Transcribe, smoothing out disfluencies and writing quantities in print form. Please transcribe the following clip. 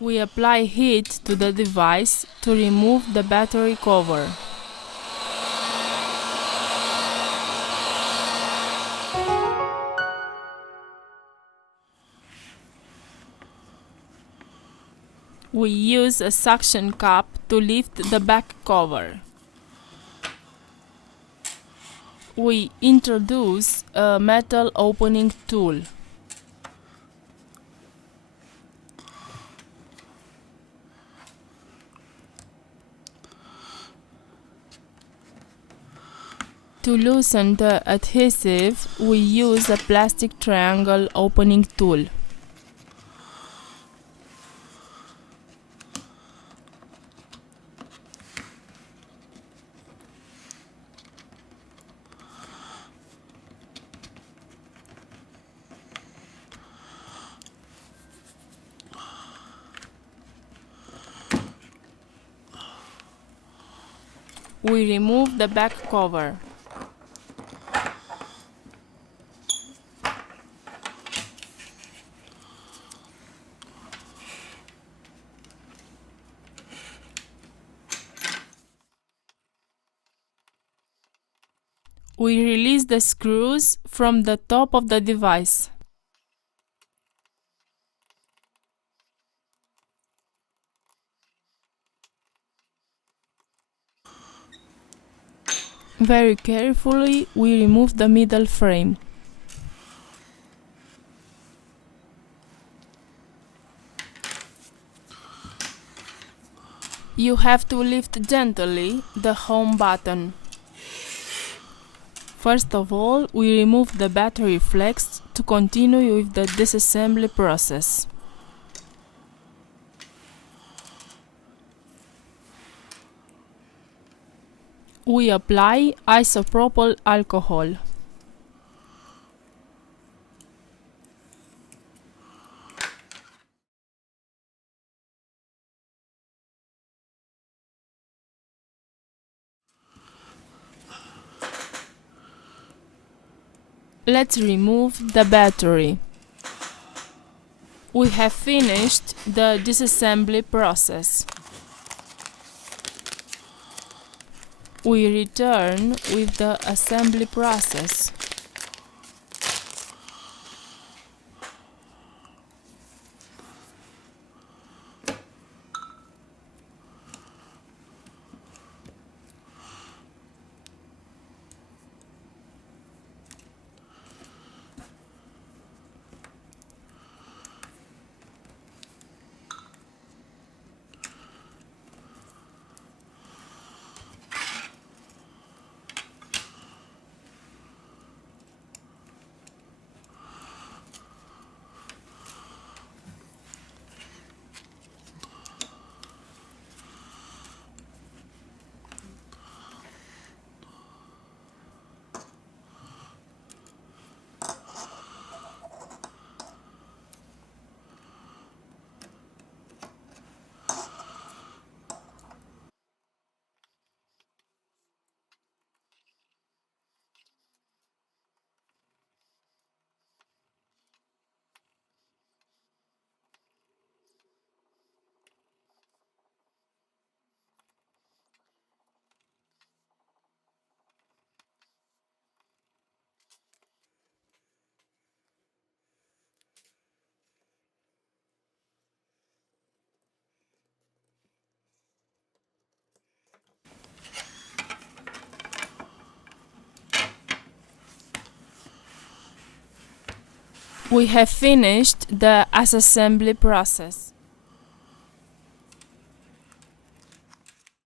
We apply heat to the device to remove the battery cover. We use a suction cup to lift the back cover. We introduce a metal opening tool. To loosen the adhesive, we use a plastic triangle opening tool. We remove the back cover. We release the screws from the top of the device. Very carefully, we remove the middle frame. You have to lift gently the home button. First of all, we remove the battery flex to continue with the disassembly process. We apply isopropyl alcohol. Let's remove the battery. We have finished the disassembly process. We return with the assembly process. We have finished the assembly process.